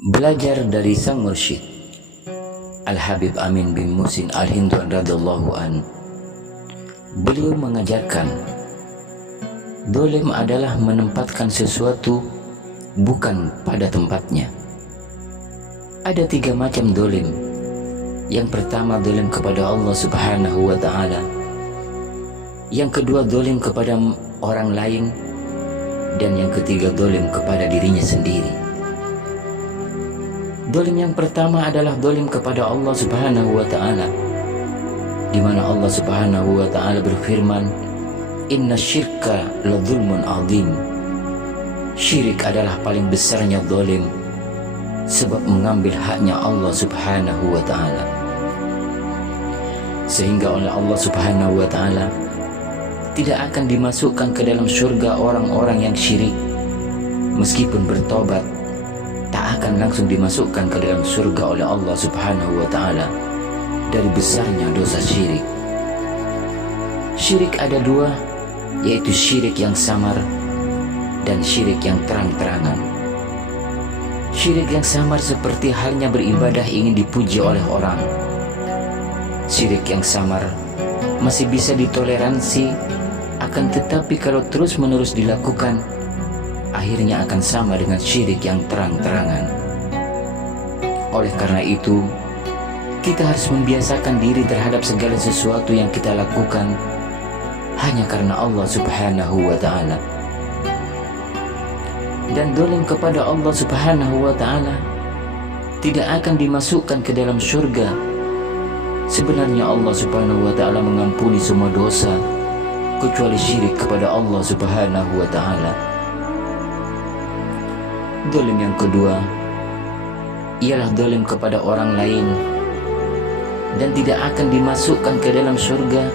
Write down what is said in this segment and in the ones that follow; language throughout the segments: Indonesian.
Belajar dari sang mursyid Al-Habib Amin bin Muhsin Al-Hindwan radhiyallahu an. Beliau mengajarkan, dolim adalah menempatkan sesuatu bukan pada tempatnya. Ada 3 macam dolim. Yang pertama, dolim kepada Allah subhanahu wa ta'ala. Yang kedua, dolim kepada orang lain. Dan yang ketiga, dolim kepada dirinya sendiri. Dolim yang pertama adalah dolim kepada Allah subhanahu wa ta'ala, di mana Allah subhanahu wa ta'ala berfirman, inna syirka la zulmun azim. Syirik adalah paling besarnya dolim, sebab mengambil haknya Allah subhanahu wa ta'ala. Sehingga oleh Allah subhanahu wa ta'ala tidak akan dimasukkan ke dalam surga orang-orang yang syirik. Meskipun bertobat, tak akan langsung dimasukkan ke dalam surga oleh Allah subhanahu wa ta'ala dari besarnya dosa syirik. Syirik ada 2, yaitu syirik yang samar dan syirik yang terang-terangan. Syirik yang samar seperti halnya beribadah ingin dipuji oleh orang. Syirik yang samar masih bisa ditoleransi, akan tetapi kalau terus-menerus dilakukan, akhirnya akan sama dengan syirik yang terang-terangan. Oleh karena itu, kita harus membiasakan diri terhadap segala sesuatu yang kita lakukan hanya karena Allah subhanahu wa ta'ala. Dan dolim kepada Allah subhanahu wa ta'ala tidak akan dimasukkan ke dalam surga. Sebenarnya Allah subhanahu wa ta'ala mengampuni semua dosa kecuali syirik kepada Allah subhanahu wa ta'ala. Dolim yang kedua ialah dolim kepada orang lain dan tidak akan dimasukkan ke dalam surga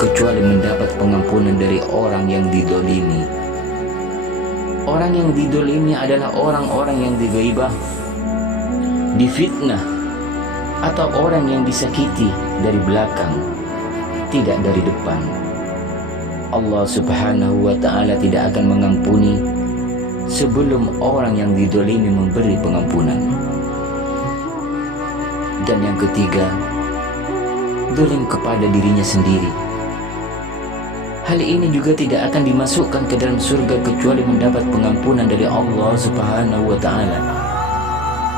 kecuali mendapat pengampunan dari orang yang didolimi. Orang yang didolimi adalah orang-orang yang dighaibah, difitnah, atau orang yang disakiti dari belakang, tidak dari depan. Allah subhanahu wa ta'ala tidak akan mengampuni sebelum orang yang didolimi memberi pengampunan. Dan yang ketiga, dolim kepada dirinya sendiri. Hal ini juga tidak akan dimasukkan ke dalam surga kecuali mendapat pengampunan dari Allah subhanahu wa ta'ala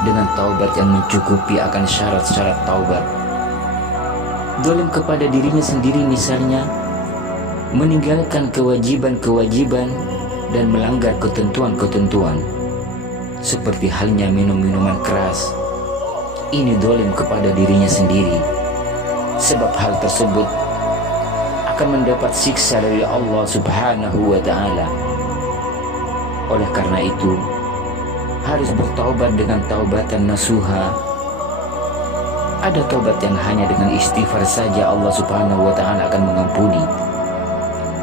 dengan taubat yang mencukupi akan syarat-syarat taubat. Dolim kepada dirinya sendiri misalnya meninggalkan kewajiban-kewajiban dan melanggar ketentuan-ketentuan, seperti halnya minum minuman keras. Ini dolim kepada dirinya sendiri, sebab hal tersebut akan mendapat siksa dari Allah subhanahu wa ta'ala. Oleh karena itu, harus bertaubat dengan taubatan nasuha. Ada taubat yang hanya dengan istighfar saja Allah subhanahu wa ta'ala akan mengampuni.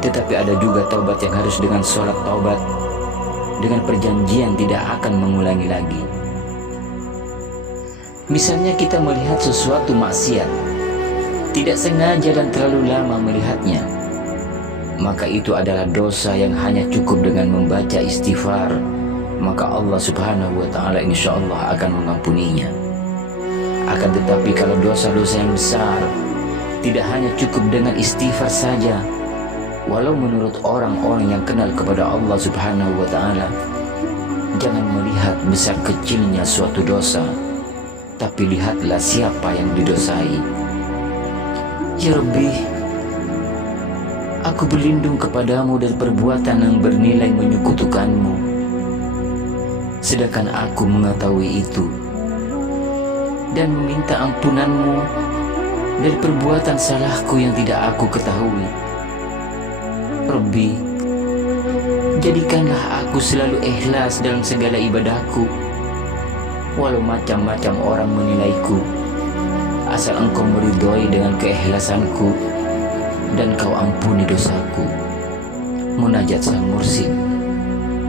Tetapi ada juga taubat yang harus dengan sholat taubat, dengan perjanjian tidak akan mengulangi lagi. Misalnya kita melihat sesuatu maksiat, tidak sengaja dan terlalu lama melihatnya, maka itu adalah dosa yang hanya cukup dengan membaca istighfar, maka Allah subhanahu wa ta'ala insyaallah akan mengampuninya. Akan tetapi kalau dosa-dosa yang besar, tidak hanya cukup dengan istighfar saja. Walau menurut orang-orang yang kenal kepada Allah subhanahu wa ta'ala, jangan melihat besar kecilnya suatu dosa, tapi lihatlah siapa yang didosai. Ya Rabbi, aku berlindung kepadamu dari perbuatan yang bernilai menyekutukanmu, sedangkan aku mengetahui itu, dan meminta ampunanmu dari perbuatan salahku yang tidak aku ketahui. Rabbi, jadikanlah aku selalu ikhlas dalam segala ibadahku, walau macam-macam orang menilaiku, asal engkau meridhoi dengan keikhlasanku dan kau ampuni dosaku. Munajat sang mursyid,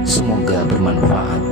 semoga bermanfaat.